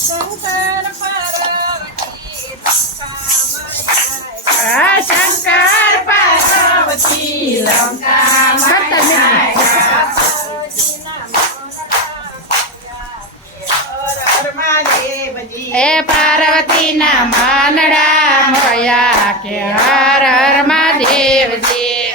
શંકર પાર્વતી શંકર પાર્વતી લંકામાં એ પાર્વતીના માનડા મળ્યા કે હર હર મહાદેવજી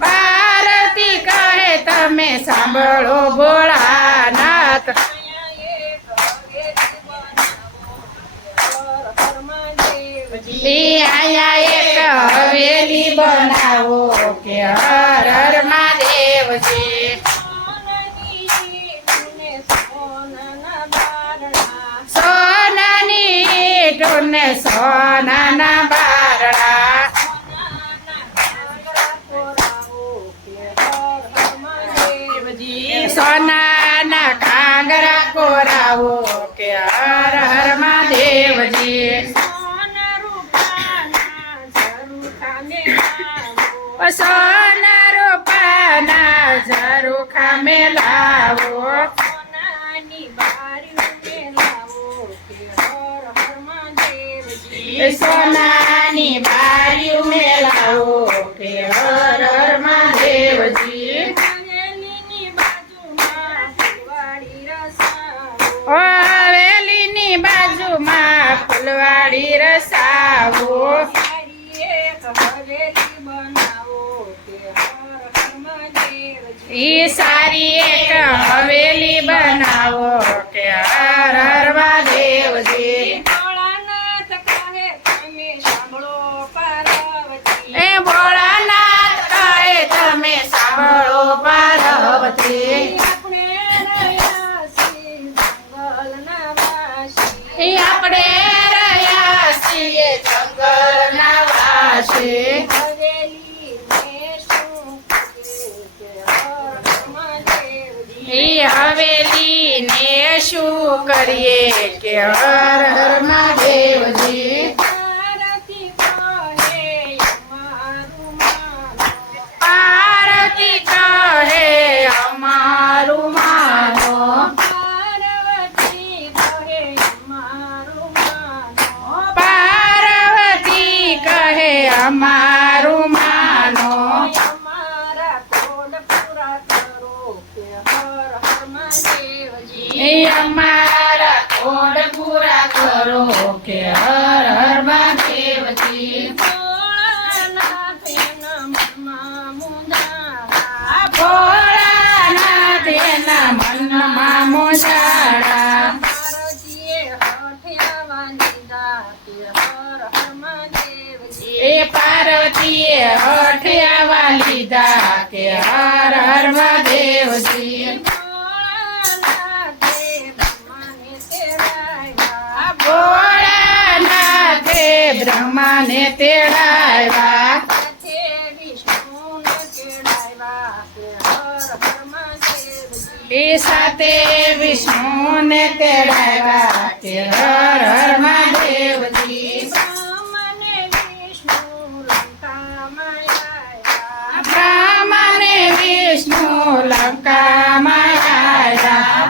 પાર્વતી કહે તમે સાંભળો ભોળાનાથ અહીંયા એક હવેલી બનાવો કે હર હર મહાદેવજી સોનાની ટોને સોનાના બારણા સોનાના કાંગરા કોરાવો કે હર હર મહાદેવજી સોના રૂપાના ઝરૂખા મેલાવો સોનાની બારી મેલાવો કે હર હર મહાદેવજી હવેલીની બાજુમાં ફૂલવાડી રસાવો ઈ સારી એક હવેલી બનાવો કે હર હર મહાદેવજી એ ભોળાનાથ કહે તમે સાંભળો પાર્વતી આપણે રહ્યા છીએ જંગલના વાસી હવેલી ને શું કરીએ કે હર હર મહાદેવજી પાર્વતી કહે અમારું માનો પાર્વતી કહે અમારું માનો અમારા કોડ પૂરા કરો કે હર હર મહાદેવજી ભોળાનાથ એના મનમાં મોજાડા એ પાર્વતીએ હઠ આવા લીધા કે હર હર મહાદેવજી ભોળાનાથે બ્રહ્માને તેડાવ્યા એ સાથે વિષ્ણુને તેડાવ્યા કે હર હર મહાદેવજી બ્રહ્માને વિષ્ણુ લંકામાં આવ્યા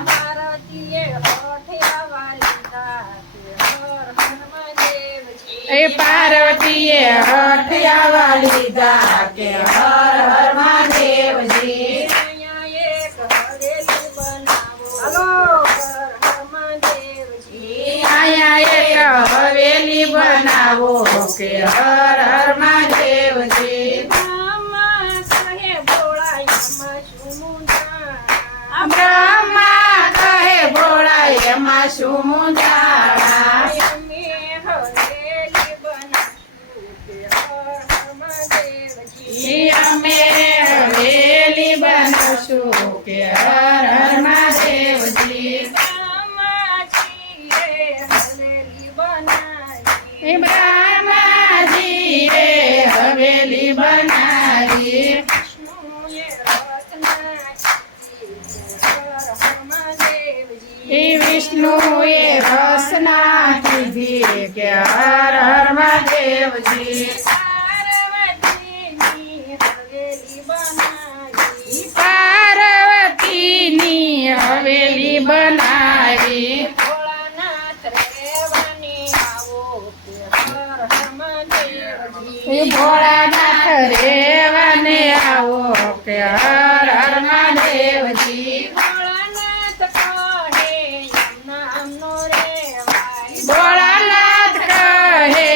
એ પાર્વતીએ હઠ આવા લીધા કે હર હર મહાદેવજી અહીંયા એક હવેલી બનાવો કે હર હર મહાદેવજી બ્રહ્મા કહે ભોળા એમાં શું મુંજાણા અમે હવેલી બનાવશું કે હર હર મહાદેવજી બ્રહ્માજી રે હવેલી બનાવી વિષ્ણુએ રસના કીધી કે હર હર મહાદેવજી પાર્વતી ભોળાનાથ રેવાને આવો કે હર હર મહાદેવજી ભોળાનાથ કહે એમ નામનો રેવાય ભોળાનાથ કહે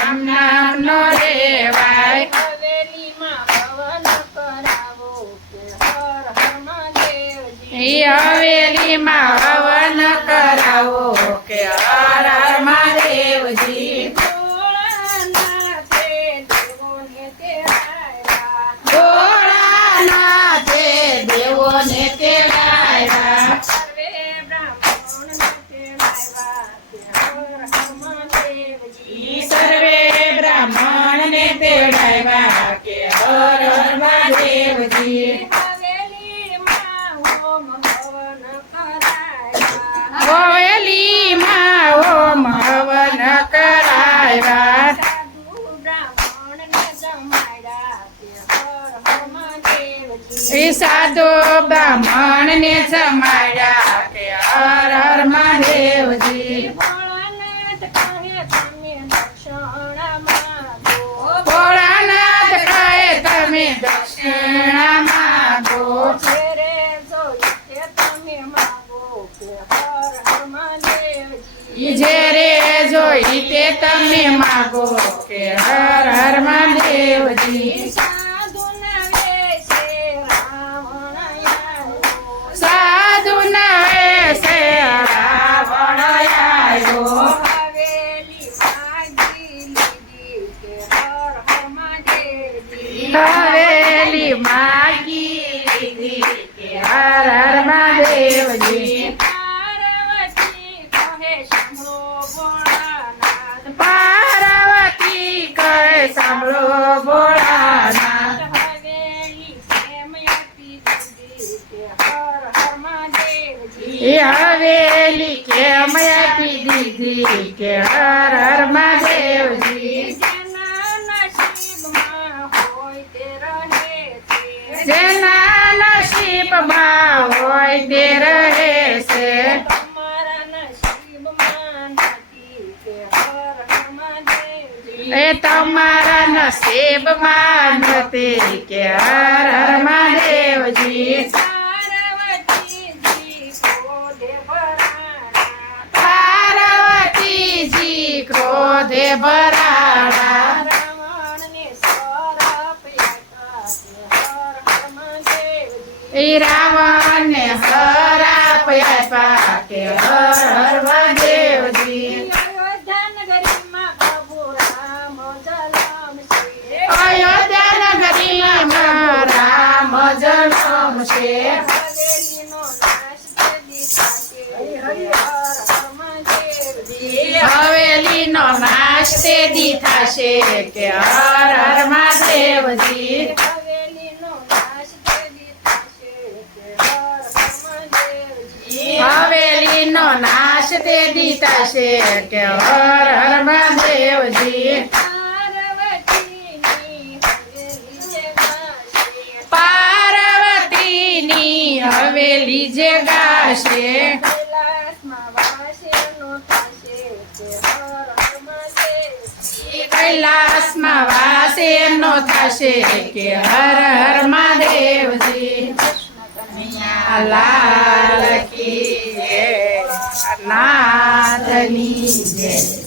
એમ નામનો રેવાય હવેલીમાં હવન કરાવો કે હર હર મહાદેવજી ઈ હવેલીમાં હવન કરાવો કે હર હર મહાદેવજી ભોળાનાથે દેવોને તેડાવ્યા ભોળાનાથે દેવોને તેડાવ્યા સર્વે બ્રાહ્મણને તેડાવ્યા કે હર હર મહાદેવજી ઈ સર્વે બ્રાહ્મણને તેડાવ્યા કે હર હર મહાદેવજી હવેલીમાં હોમ હવન કરાવ્યા હવેલીમાં હોમ હવન કરાવ્યા સાધુ બ્રાહ્મણને જમાડ્યા કે હર હર મહાદેવજી ઈ સાધુ બ્રાહ્મણને જમાડ્યા કે હર હર મહાદેવજી ભોળાનાથ કહે તમે દક્ષિણા માંગો ભોળાનાથ કહે તમે દક્ષિણા માંગો ઘેરે જોઈ કે તમે માંગો કે હર હર મહાદેવજી ઈ જે રે જોઈ તે તમે માગો કે હર હર મહાદેવજી સાધુના વેશે રાવણ આવ્યો સાધુના વેશે રાવણ આવ્યો હવેલી માગી લીધી કે હર હર મહાદેવજી હવેલી માગી લીધી કે હર હર મહાદેવજી પાર્વતી કહે સાંભળો ભોળાનાથ પાર્વતી કહે સાંભળો ભોળાનાથ હવેલી કેમ આપી દીધી કે હર હર મહાદેવજી એ હવેલી કેમ આપી દીધી કે હર હર મહાદેવજી જેના નસીબમાં હોય તે રહે છે જેના નસીબમાં હોય તે રહે છે તમારા નસીબમાં નથી કે હર હર મહાદેવજી એ તમારા નસીબમાં નથી કે હર હર મહાદેવજી પાર્વતીજી ક્રોધે ભરાણા પાર્વતીજી ક્રોધે ભરાણા રાવણને શ્રાપ આપ્યા કે હર હર મહાદેવજી એ રાવણને હરાપ આપ્યા કે હર હર મહાદેવજી અયોધ્યા નગરીમાં પ્રભુ રામ જન્મશે અયોધ્યા નગરીમાં રામ જન્મશે હવેલીનો નાશ કરી થાશે હર હર મહાદેવજી હવેલીનો નાશ તે દી થાશે કે હર હર મહાદેવજી હવેલીનો નાશ કરી થાશે કે હર હર મહાદેવજી હવેલીનો નાશ તે દી થશે કે હર હર મહાદેવજી પાર્વતીની હવેલી જે ગાશે પાર્વતીની હવેલી જે ગાશે કૈલાસમાં વાસેનો થશે કે હર હર મહાદેવજી કૈલાસમાં વાસ એમનો થશે કે હર હર મહાદેવજી લાલ કી જય નાથની જય